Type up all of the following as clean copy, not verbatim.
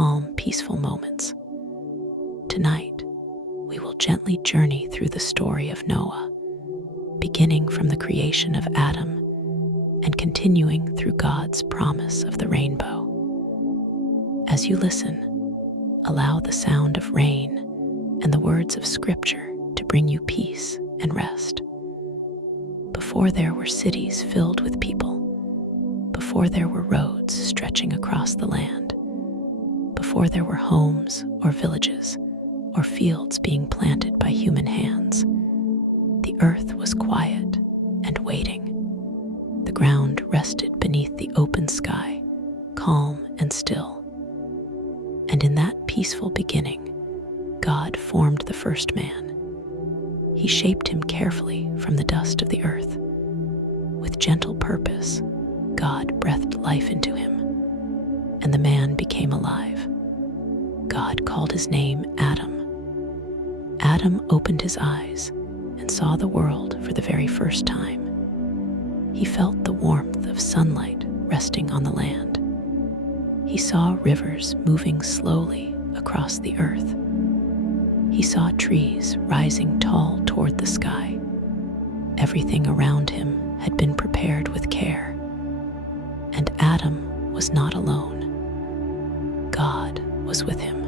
calm, peaceful moments. Tonight, we will gently journey through the story of Noah, beginning from the creation of Adam and continuing through God's promise of the rainbow. As you listen, allow the sound of rain and the words of Scripture to bring you peace and rest. Before there were cities filled with people, before there were roads stretching across the land, before there were homes or villages or fields being planted by human hands, the earth was quiet and waiting. The ground rested beneath the open sky, calm and still. And in that peaceful beginning, God formed the first man. He shaped him carefully from the dust of the earth. With gentle purpose, God breathed life into him, and the man became alive. God called his name Adam. Adam opened his eyes and saw the world for the very first time. He felt the warmth of sunlight resting on the land. He saw rivers moving slowly across the earth. He saw trees rising tall toward the sky. Everything around him had been prepared with care. And Adam was not alone. God was with him.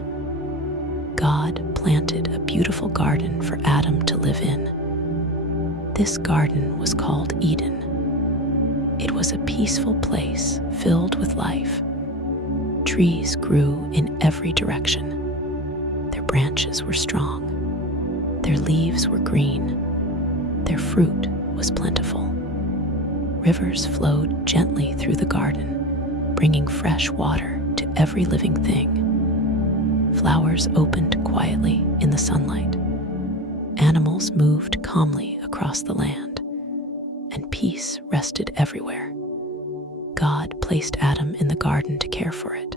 God planted a beautiful garden for Adam to live in. This garden was called Eden. It was a peaceful place filled with life. Trees grew in every direction. Their branches were strong. Their leaves were green. Their fruit was plentiful. Rivers flowed gently through the garden, bringing fresh water to every living thing. Flowers opened quietly in the sunlight. Animals moved calmly across the land, and peace rested everywhere. God placed Adam in the garden to care for it.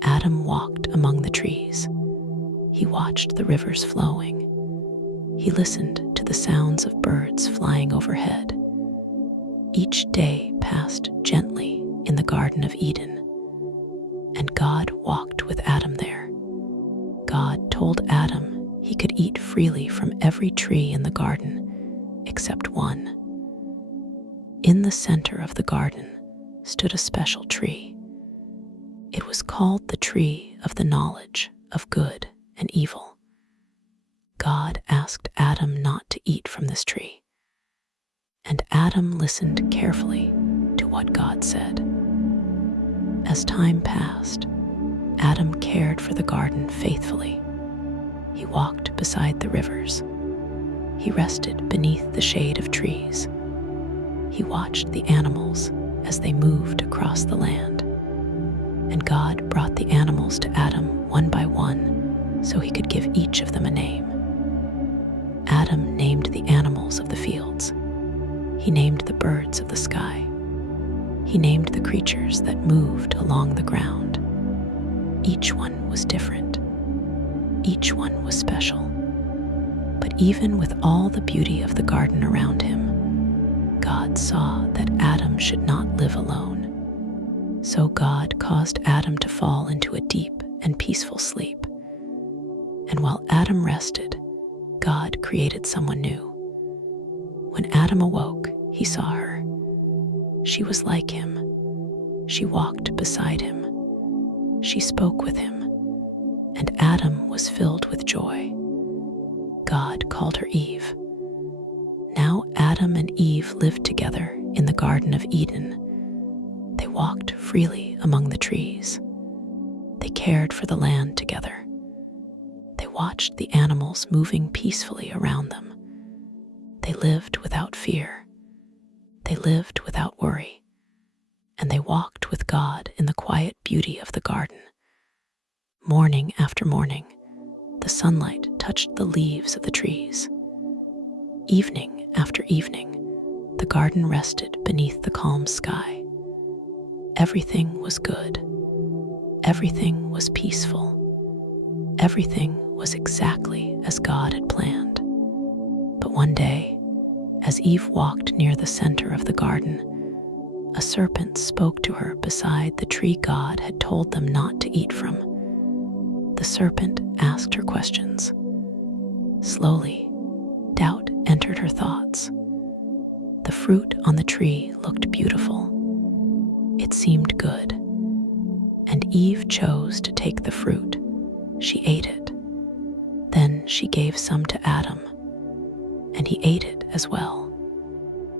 Adam walked among the trees. He watched the rivers flowing. He listened to the sounds of birds flying overhead. Each day passed gently in the Garden of Eden, and God walked with Adam there. God told Adam he could eat freely from every tree in the garden except one. In the center of the garden stood a special tree. It was called the tree of the knowledge of good and evil. God asked Adam not to eat from this tree, and Adam listened carefully to what God said. As time passed, Adam cared for the garden faithfully. He walked beside the rivers. He rested beneath the shade of trees. He watched the animals as they moved across the land. And God brought the animals to Adam one by one so he could give each of them a name. Adam named the animals of the fields. He named the birds of the sky. He named the creatures that moved along the ground. Each one was different. Each one was special. But even with all the beauty of the garden around him, God saw that Adam should not live alone. So God caused Adam to fall into a deep and peaceful sleep. And while Adam rested, God created someone new. When Adam awoke, he saw her. She was like him. She walked beside him. She spoke with him, and Adam was filled with joy. God called her Eve. Now Adam and Eve lived together in the Garden of Eden. They walked freely among the trees. They cared for the land together. They watched the animals moving peacefully around them. They lived without fear. They lived without worry. And they walked with God in the quiet beauty of the garden. Morning after morning, the sunlight touched the leaves of the trees. Evening after evening, the garden rested beneath the calm sky. Everything was good. Everything was peaceful. Everything was exactly as God had planned. But one day, as Eve walked near the center of the garden, a serpent spoke to her beside the tree God had told them not to eat from. The serpent asked her questions. Slowly, doubt entered her thoughts. The fruit on the tree looked beautiful. It seemed good, and Eve chose to take the fruit. She ate it. Then she gave some to Adam, and he ate it as well.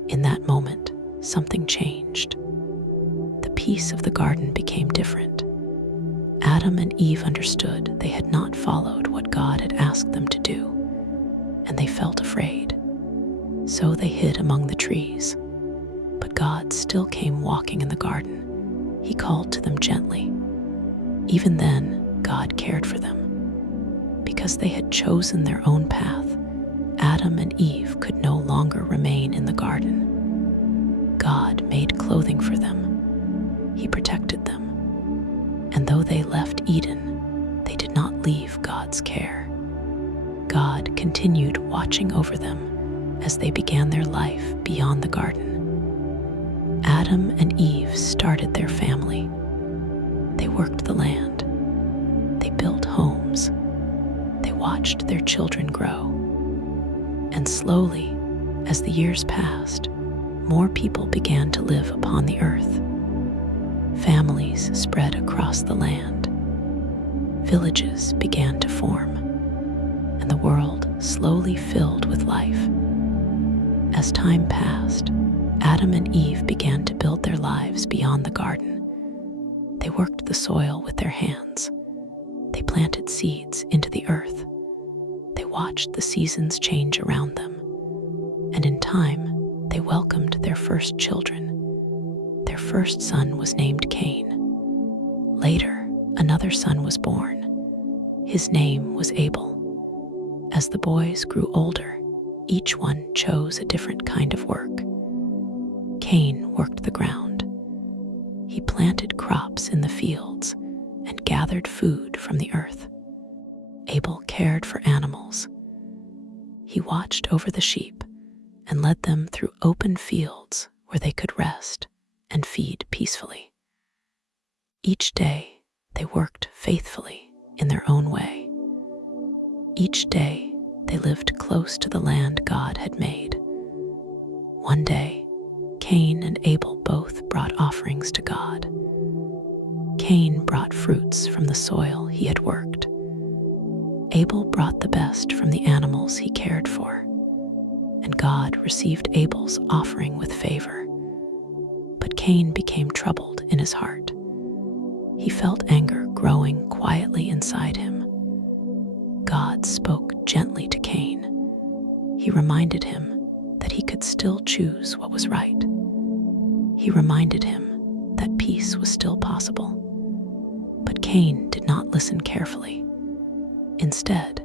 In that moment, something changed. The peace of the garden became different. Adam and Eve understood they had not followed what God had asked them to do, and they felt afraid. So they hid among the trees. But God still came walking in the garden. He called to them gently. Even then, God cared for them. Because they had chosen their own path, Adam and Eve could no longer remain in the garden. God made clothing for them. He protected them. And though they left Eden, they did not leave God's care. God continued watching over them as they began their life beyond the garden. Adam and Eve started their family. They worked the land. They built homes. They watched their children grow. And slowly, as the years passed, more people began to live upon the earth. Families spread across the land. Villages began to form, and the world slowly filled with life. As time passed, Adam and Eve began to build their lives beyond the garden. They worked the soil with their hands. They planted seeds into the earth. They watched the seasons change around them. And in time, they welcomed their first children. Their first son was named Cain. Later, another son was born. His name was Abel. As the boys grew older, each one chose a different kind of work. Cain worked the ground. He planted crops in the fields and gathered food from the earth. Abel cared for animals. He watched over the sheep and led them through open fields where they could rest and feed peacefully. Each day, they worked faithfully in their own way. Each day, they lived close to the land God had made. One day, Cain and Abel both brought offerings to God. Cain brought fruits from the soil he had worked. Abel brought the best from the animals he cared for, and God received Abel's offering with favor. But Cain became troubled in his heart. He felt anger growing quietly inside him. God spoke gently to Cain. He reminded him that he could still choose what was right. He reminded him that peace was still possible. But Cain did not listen carefully. Instead,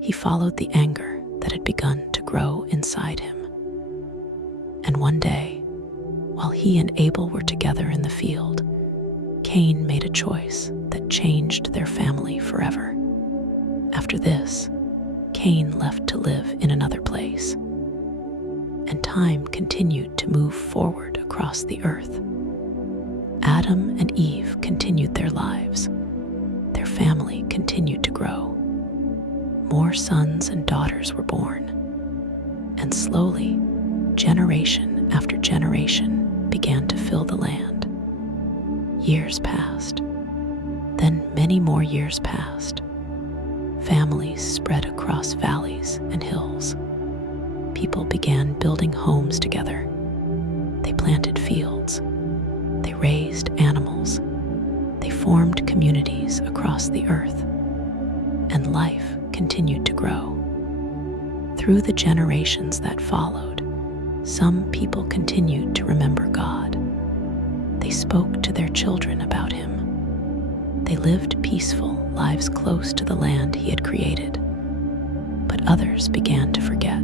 he followed the anger that had begun to grow inside him. And one day, while he and Abel were together in the field, Cain made a choice that changed their family forever. After this, Cain left to live in another place, and time continued to move forward across the earth. Adam and Eve continued their lives. Their family continued to grow. More sons and daughters were born, and slowly, generation after generation began to fill the land. Years passed. Then many more years passed. Families spread across valleys and hills. People began building homes together. They planted fields. They raised animals. They formed communities across the earth. And life continued to grow. Through the generations that followed, some people continued to remember God. They spoke to their children about Him. They lived peaceful lives close to the land He had created. But others began to forget.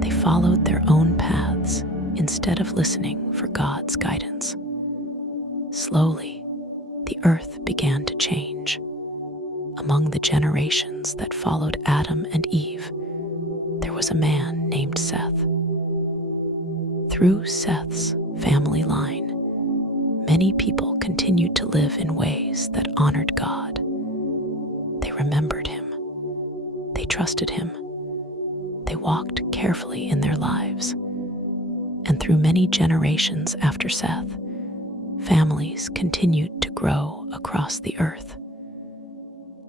They followed their own paths instead of listening for God's guidance. Slowly, the earth began to change. Among the generations that followed Adam and Eve, there was a man named Seth. Through Seth's family line, many people continued to live in ways that honored God. They remembered Him. They trusted Him. They walked carefully in their lives. And through many generations after Seth, families continued to grow across the earth.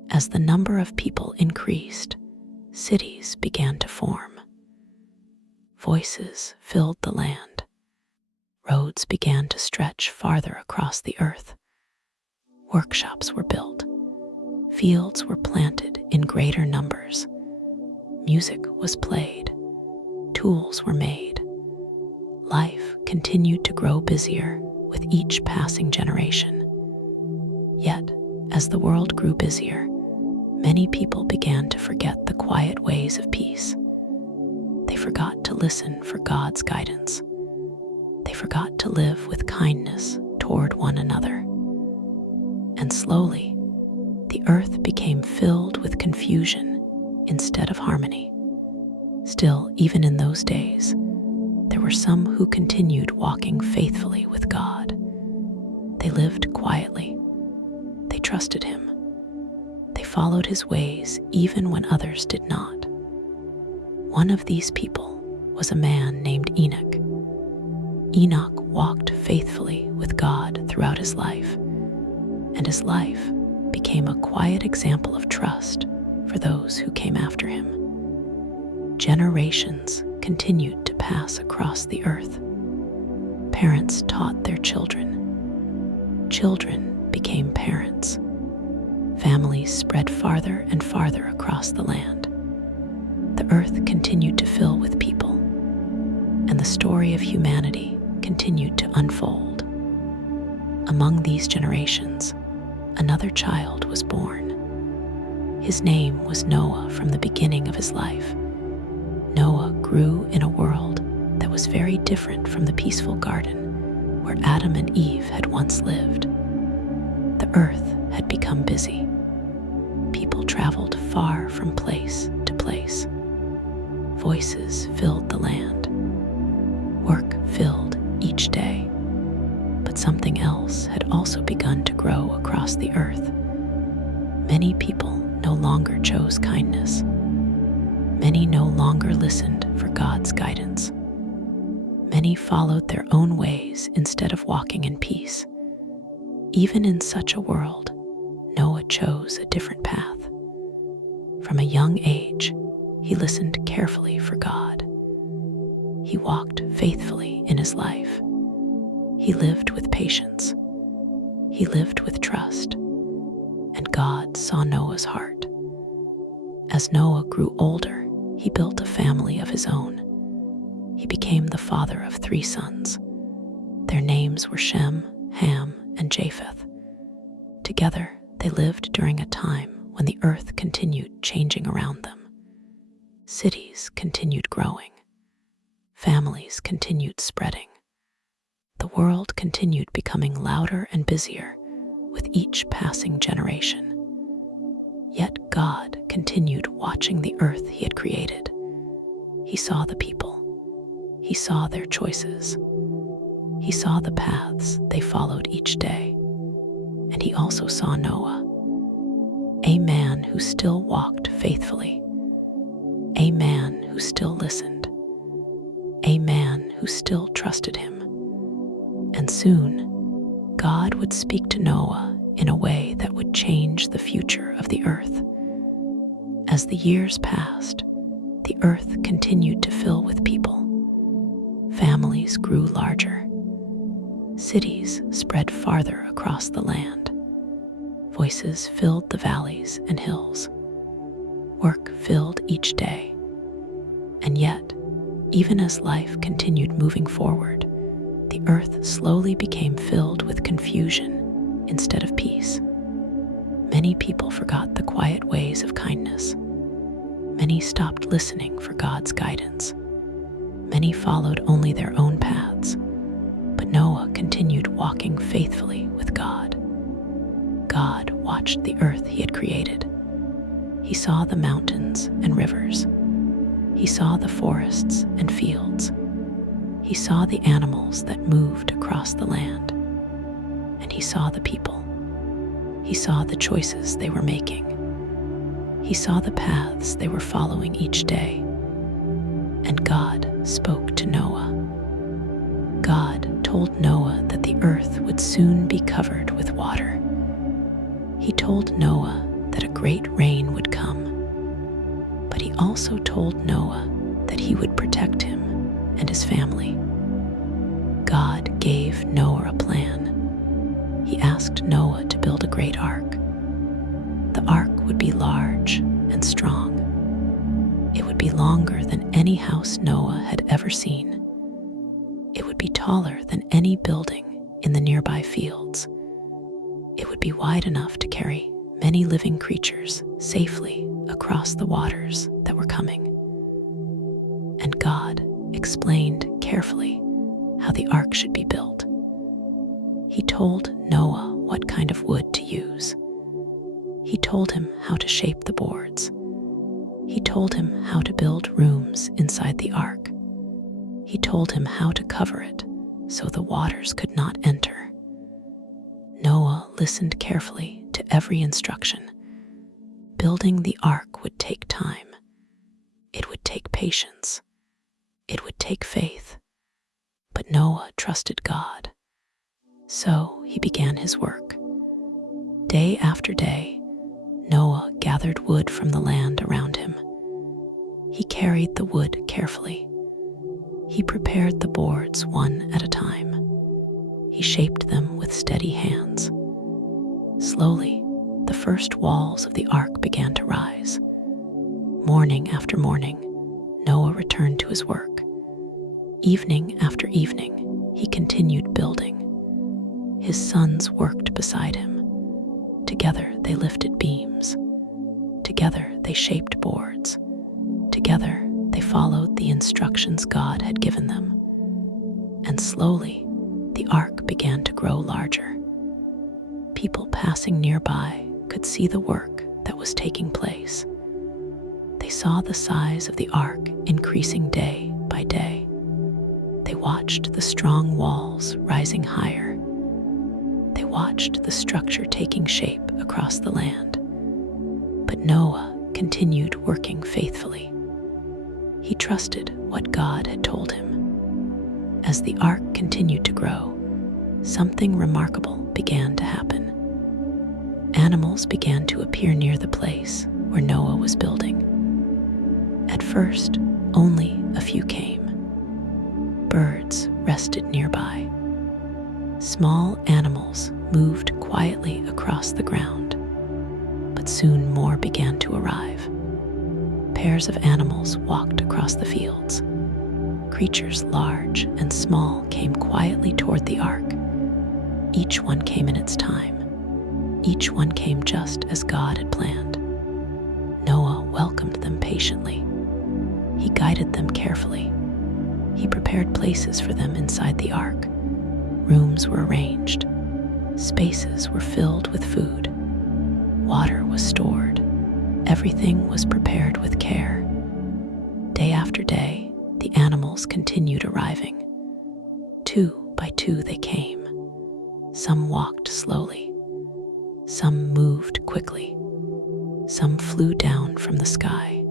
As the number of people increased, cities began to form. Voices filled the land. Roads began to stretch farther across the earth. Workshops were built. Fields were planted in greater numbers. Music was played. Tools were made. Life continued to grow busier with each passing generation. Yet, as the world grew busier, many people began to forget the quiet ways of peace. They forgot to listen for God's guidance. They forgot to live with kindness toward one another. And slowly, the earth became filled with confusion instead of harmony. Still, even in those days, there were some who continued walking faithfully with God. They lived quietly. They trusted Him. They followed His ways even when others did not. One of these people was a man named Enoch. Enoch walked faithfully with God throughout his life, and his life became a quiet example of trust for those who came after him. Generations continued to pass across the earth. Parents taught their children. Children became parents. Families spread farther and farther across the land. The earth continued to fill with people, and the story of humanity continued to unfold. Among these generations, another child was born. His name was Noah from the beginning of his life. Noah grew in a world that was very different from the peaceful garden where Adam and Eve had once lived. The earth had become busy. People traveled far from place to place. Voices filled the land. Work filled each day. But something else had also begun to grow across the earth. Many people no longer chose kindness. Many no longer listened for God's guidance. Many followed their own ways instead of walking in peace. Even in such a world, Noah chose a different path. From a young age, he listened carefully for God. He walked faithfully in his life. He lived with patience. He lived with trust. And God saw Noah's heart. As Noah grew older, he built a family of his own. He became the father of 3 sons. Their names were Shem, Ham, and Japheth. Together, they lived during a time when the earth continued changing around them. Cities continued growing. Families continued spreading. The world continued becoming louder and busier with each passing generation. Yet God continued watching the earth He had created. He saw the people. He saw their choices. He saw the paths they followed each day. And He also saw Noah, a man who still walked faithfully, a man who still listened, a man who still trusted Him. And soon, God would speak to Noah in a way that would change the future of the earth. As the years passed, the earth continued to fill with people. Families grew larger. Cities spread farther across the land. Voices filled the valleys and hills. Work filled each day. And yet, even as life continued moving forward, the earth slowly became filled with confusion instead of peace. Many people forgot the quiet ways of kindness. Many stopped listening for God's guidance. Many followed only their own paths. But Noah continued walking faithfully with God. God watched the earth He had created. He saw the mountains and rivers. He saw the forests and fields. He He saw the animals that moved across the land, and he saw the people. He saw the choices they were making. He saw the paths they were following each day. And God spoke to Noah. God told Noah that the earth would soon be covered with water. He told Noah that a great rain would come. But he also told Noah that he would protect him and his family. God gave Noah a plan. He asked Noah to build a great ark. The ark would be large and strong. It would be longer than any house Noah had ever seen. It would be taller than any building in the nearby fields. It would be wide enough to carry many living creatures safely across the waters that were coming. And God explained carefully how the ark should be built. He told Noah what kind of wood to use. He told him how to shape the boards. He told him how to build rooms inside the ark. He told him how to cover it so the waters could not enter. Noah listened carefully to every instruction. Building the ark would take time. It would take patience. It would take faith. But Noah trusted God. So he began his work. Day after day, Noah gathered wood from the land around him. He carried the wood carefully. He prepared the boards one at a time. He shaped them with steady hands. Slowly, the first walls of the ark began to rise. Morning after morning, Noah returned to his work. Evening after evening, he continued building. His sons worked beside him. Together they lifted beams. Together they shaped boards. Together they followed the instructions God had given them. And slowly, the ark began to grow larger. People passing nearby could see the work that was taking place. They saw the size of the ark increasing day by day. They watched the strong walls rising higher. They watched the structure taking shape across the land. But Noah continued working faithfully. He trusted what God had told him. As the ark continued to grow, something remarkable began to happen. Animals began to appear near the place where Noah was building. At first, only a few came. Birds rested nearby. Small animals moved quietly across the ground, but soon more began to arrive. Pairs of animals walked across the fields. Creatures large and small came quietly toward the ark. Each one came in its time. Each one came just as God had planned. Noah welcomed them patiently. He guided them carefully. He prepared places for them inside the ark. Rooms were arranged. Spaces were filled with food. Water was stored. Everything was prepared with care. Day after day, the animals continued arriving. 2 by 2 they came. Some walked slowly. Some moved quickly. Some flew down from the sky.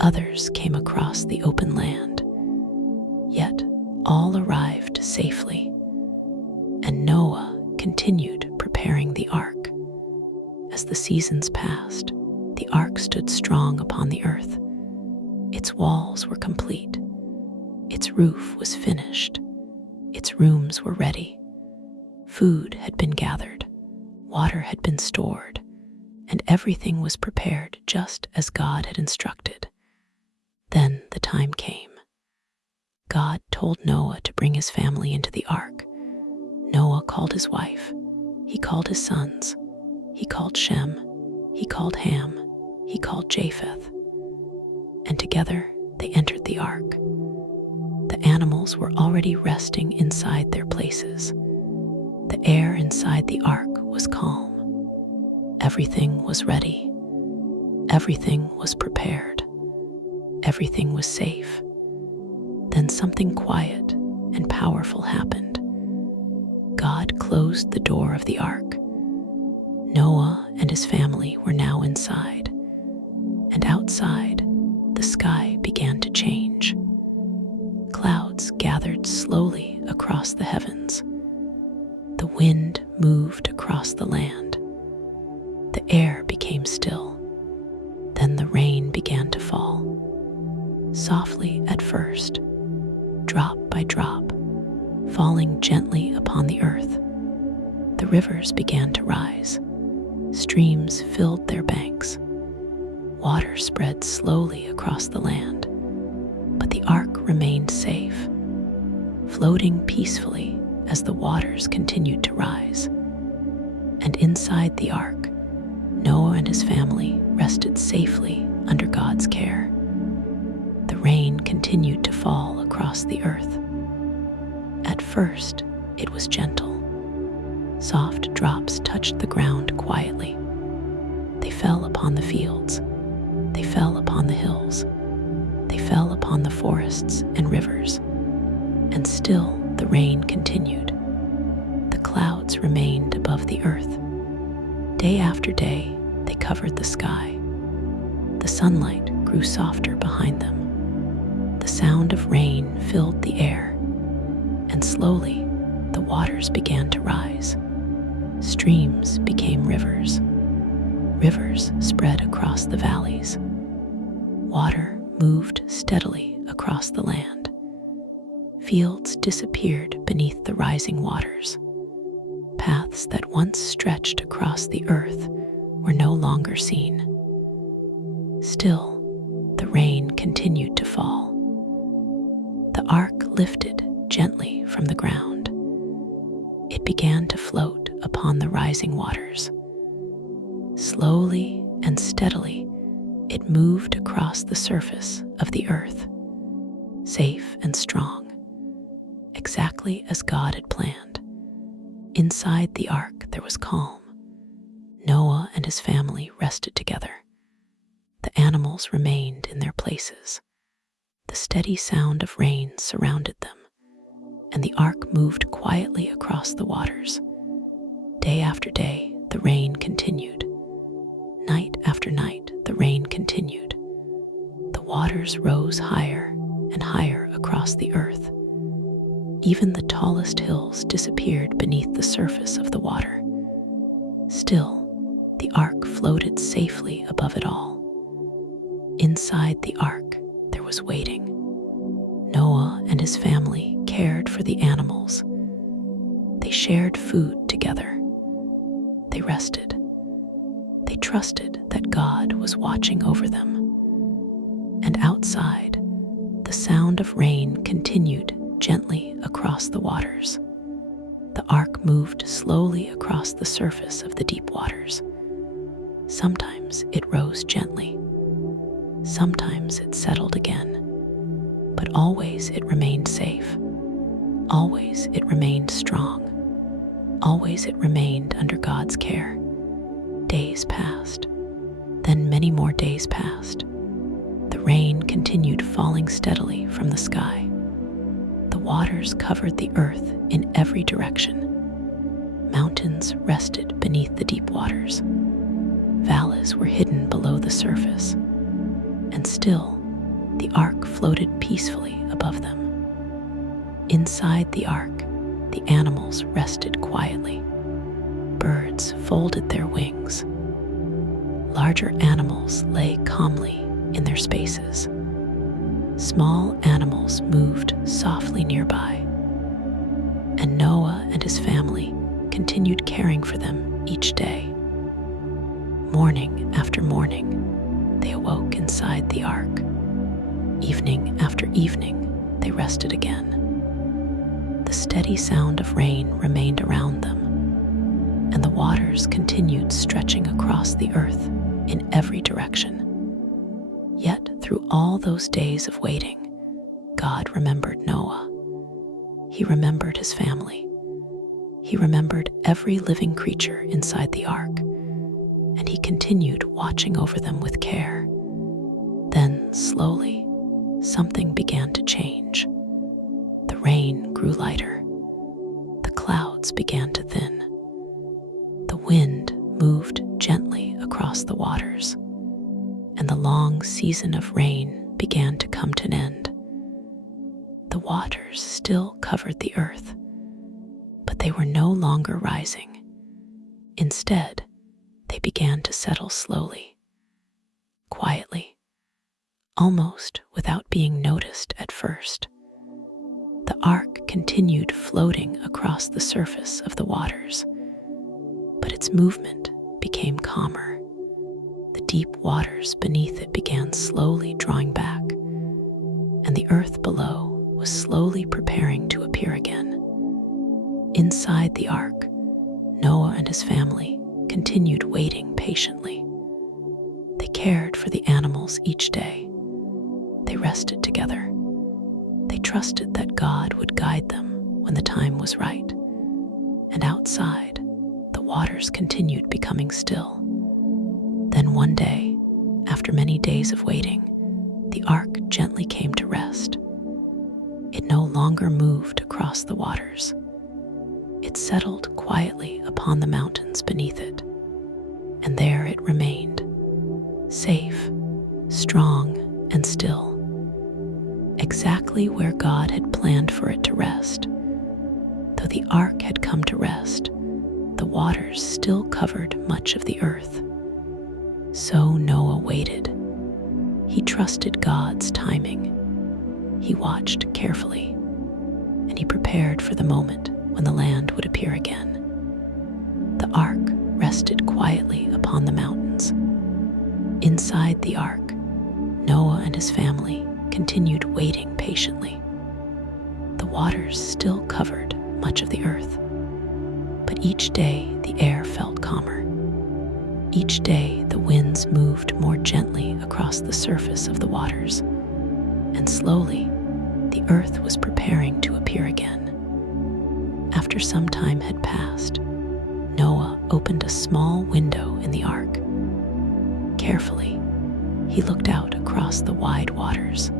Others came across the open land. Yet all arrived safely. And Noah continued preparing the ark. As the seasons passed, the ark stood strong upon the earth. Its walls were complete. Its roof was finished. Its rooms were ready. Food had been gathered. Water had been stored. And everything was prepared just as God had instructed. Then the time came. God told Noah to bring his family into the ark. Noah called his wife. He called his sons. He called Shem. He called Ham. He called Japheth. And together they entered the ark. The animals were already resting inside their places. The air inside the ark was calm. Everything was ready. Everything was prepared. Everything was safe. Then something quiet and powerful happened. God closed the door of the ark. Noah and his family were now inside, and outside, the sky began to change. Clouds gathered slowly across the heavens. The wind moved across the land. The air became still. Then the rain began to fall. Softly at first, drop by drop, falling gently upon the earth. The rivers began to rise. Streams filled their banks. Water spread slowly across the land, but the ark remained safe, floating peacefully as the waters continued to rise. And inside the ark, Noah and his family rested safely under God's care. The rain continued to fall across the earth. At first, it was gentle. Soft drops touched the ground quietly. They fell upon the fields. They fell upon the hills. They fell upon the forests and rivers. And still the rain continued. The clouds remained above the earth. Day after day, they covered the sky. The sunlight grew softer behind them. The sound of rain filled the air. And slowly, the waters began to rise. Streams became rivers. Rivers spread across the valleys. Water moved steadily across the land. Fields disappeared beneath the rising waters. Paths that once stretched across the earth were no longer seen. Still, the rain continued to fall. The ark lifted gently from the ground. It began to float upon the rising waters. Slowly and steadily, it moved across the surface of the earth, safe and strong, exactly as God had planned. Inside the ark, there was calm. Noah and his family rested together. The animals remained in their places. The steady sound of rain surrounded them, and the ark moved quietly across the waters. Day after day, the rain continued. Night after night, the rain continued. The waters rose higher and higher across the earth. Even the tallest hills disappeared beneath the surface of the water. Still, the ark floated safely above it all. Inside the ark, there was waiting. Noah and his family cared for the animals. They shared food together. They rested. They trusted that God was watching over them. And outside, the sound of rain continued gently across the waters. The ark moved slowly across the surface of the deep waters. Sometimes it rose gently. Sometimes it settled again. But always it remained safe. Always it remained strong. Always it remained under God's care. Days passed. Then many more days passed. The rain continued falling steadily from the sky. The waters covered the earth in every direction. Mountains rested beneath the deep waters. Valleys were hidden below the surface. And still, the ark floated peacefully above them. Inside the ark, the animals rested quietly. Birds folded their wings. Larger animals lay calmly in their spaces. Small animals moved softly nearby. And Noah and his family continued caring for them each day. Morning after morning, they awoke inside the ark. Evening after evening, they rested again. The steady sound of rain remained around them, and the waters continued stretching across the earth in every direction. Yet through all those days of waiting, God remembered Noah. He remembered his family. He remembered every living creature inside the ark, and he continued watching over them with care. Then, slowly, something began to change. The rain grew lighter. The clouds began to thin. The wind moved gently across the waters, and the long season of rain began to come to an end. The waters still covered the earth, but they were no longer rising. Instead, they began to settle slowly, quietly, almost without being noticed at first. The ark continued floating across the surface of the waters, but its movement became calmer. The deep waters beneath it began slowly drawing back, and the earth below was slowly preparing to appear again. Inside the ark, Noah and his family continued waiting patiently. They cared for the animals each day. They rested together. They trusted that God would guide them when the time was right. And outside, the waters continued becoming still. Then one day, after many days of waiting, the ark gently came to rest. It no longer moved across the waters. It settled quietly upon the mountains beneath it, and there it remained, safe, strong, and still, exactly where God had planned for it to rest. Though the ark had come to rest, the waters still covered much of the earth. So Noah waited. He trusted God's timing. He watched carefully, and he prepared for the moment when the land would appear again. The ark rested quietly upon the mountains. Inside the ark, Noah and his family continued waiting patiently. The waters still covered much of the earth, but each day the air felt calmer. Each day the winds moved more gently across the surface of the waters, and slowly the earth was preparing to appear again. After some time had passed, Noah opened a small window in the ark. Carefully, he looked out across the wide waters.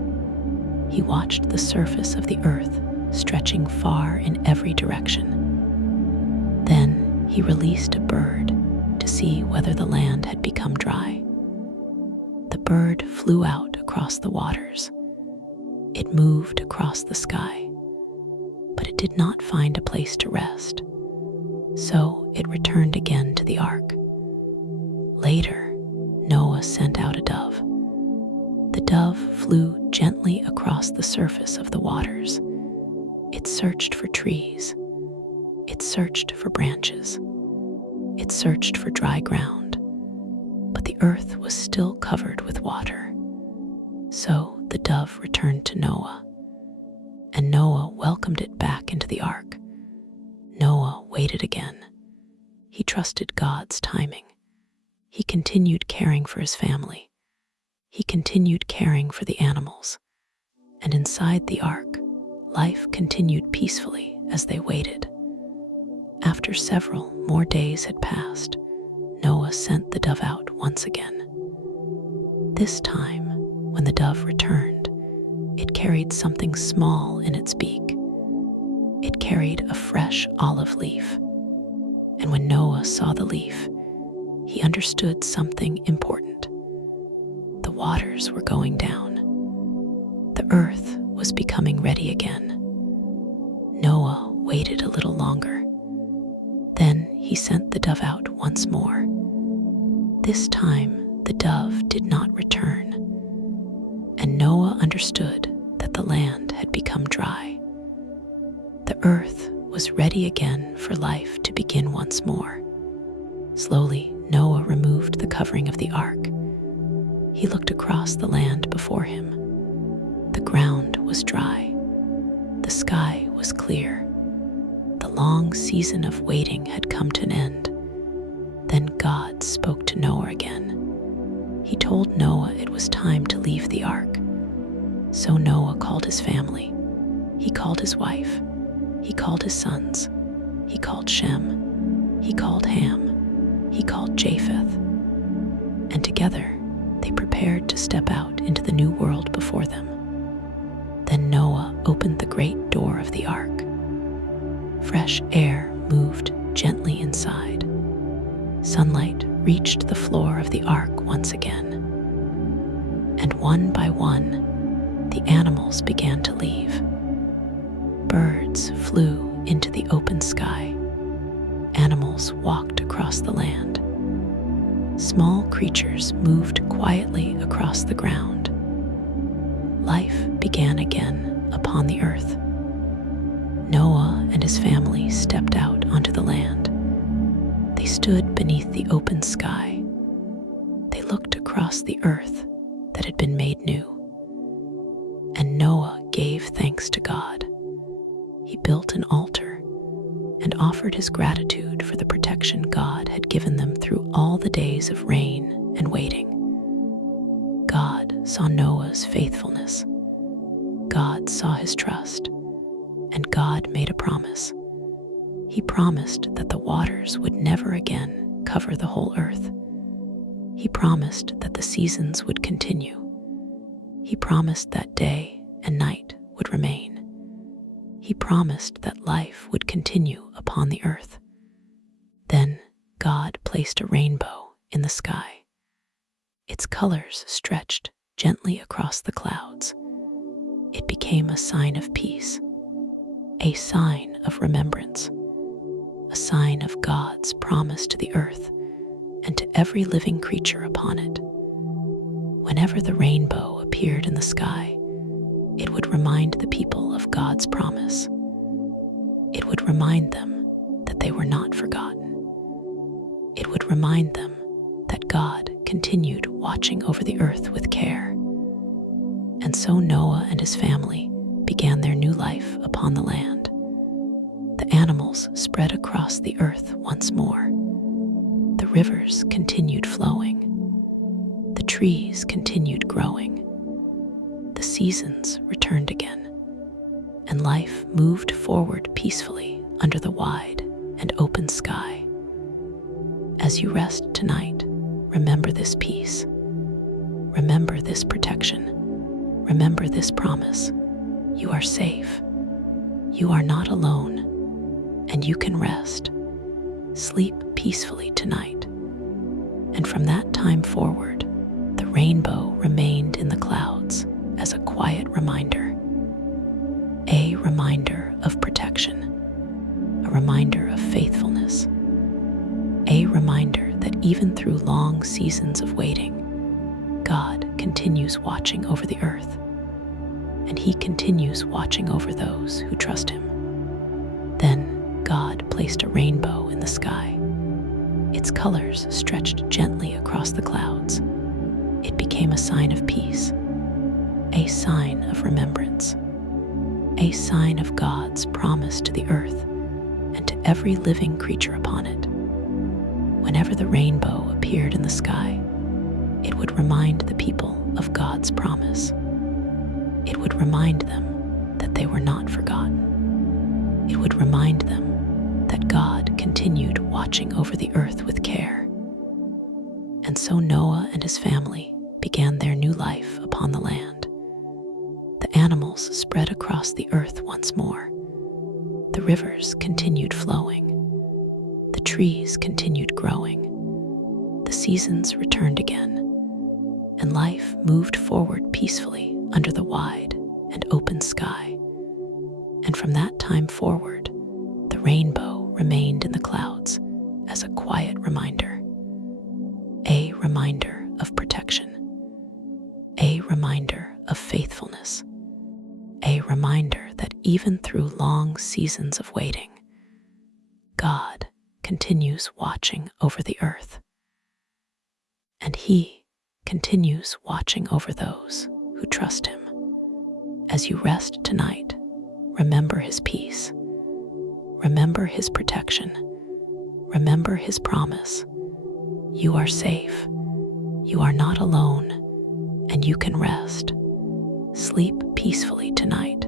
He watched the surface of the earth stretching far in every direction. Then he released a bird to see whether the land had become dry. The bird flew out across the waters. It moved across the sky, but it did not find a place to rest. So it returned again to the ark. Later, Noah sent out a dove. The dove flew gently across the surface of the waters. It searched for trees. It searched for branches. It searched for dry ground. But the earth was still covered with water. So the dove returned to Noah, and Noah welcomed it back into the ark. Noah waited again. He trusted God's timing. He continued caring for his family. He continued caring for the animals. And inside the ark, life continued peacefully as they waited. After several more days had passed, Noah sent the dove out once again. This time, when the dove returned, it carried something small in its beak. It carried a fresh olive leaf. And when Noah saw the leaf, he understood something important. The waters were going down. The earth was becoming ready again. Noah waited a little longer. Then he sent the dove out once more. This time, the dove did not return, and Noah understood that the land had become dry. The earth was ready again for life to begin once more. Slowly, Noah removed the covering of the ark. He looked across the land before him. The ground was dry. The sky was clear. The long season of waiting had come to an end. Then God spoke to Noah again. He told Noah it was time to leave the ark. So Noah called his family. He called his wife. He called his sons. He called Shem. He called Ham. He called Japheth. And together they prepared to step out into the new world before them. Then Noah opened opened the great door of the ark. Fresh air moved gently inside. Sunlight reached the floor of the ark once again. And one by one, the animals began to leave. Birds flew into the open sky. Animals walked across the land. Small creatures moved quietly across the ground. Life began again upon the earth. Noah and his family stepped out onto the land. They stood beneath the open sky. They looked across the earth that had been made new. And Noah gave thanks to God. He built an altar and offered his gratitude for the protection God had given them through all the days of rain and waiting. God saw Noah's faithfulness. God saw his trust, and God made a promise. He promised that the waters would never again cover the whole earth. He promised that the seasons would continue. He promised that day and night would remain. He promised that life would continue upon the earth. Then God placed a rainbow in the sky. Its colors stretched gently across the clouds. It became a sign of peace, a sign of remembrance, a sign of God's promise to the earth and to every living creature upon it. Whenever the rainbow appeared in the sky, it would remind the people of God's promise. It would remind them that they were not forgotten. It would remind them that God continued watching over the earth with care. And so Noah and his family began their new life upon the land. The animals spread across the earth once more. The rivers continued flowing. The trees continued growing. The seasons returned again, and life moved forward peacefully under the wide and open sky. As you rest tonight, remember this peace. Remember this protection. Remember this promise. You are safe. You are not alone, and you can rest. Sleep peacefully tonight. And from that time forward, the rainbow remained in the clouds as a quiet reminder. A reminder of protection. A reminder of faithfulness. A reminder that even through long seasons of waiting, God continues watching over the earth, and He continues watching over those who trust Him. Then God placed a rainbow in the sky. Its colors stretched gently across the clouds. It became a sign of peace, a sign of remembrance, a sign of God's promise to the earth and to every living creature upon it. Whenever the rainbow appeared in the sky, it would remind the people of God's promise. It would remind them that they were not forgotten. It would remind them that God continued watching over the earth with care. And so Noah and his family began their new life upon the land. The animals spread across the earth once more. The rivers continued flowing. The trees continued growing. The seasons returned again, and life moved forward peacefully under the wide and open sky. And from that time forward, the rainbow remained in the clouds as a quiet reminder. A reminder of protection. A reminder of faithfulness. A reminder that even through long seasons of waiting, God continues watching over the earth. And He continues watching over those who trust Him. As you rest tonight, remember His peace. Remember His protection. Remember His promise. You are safe. You are not alone, and you can rest. Sleep peacefully tonight.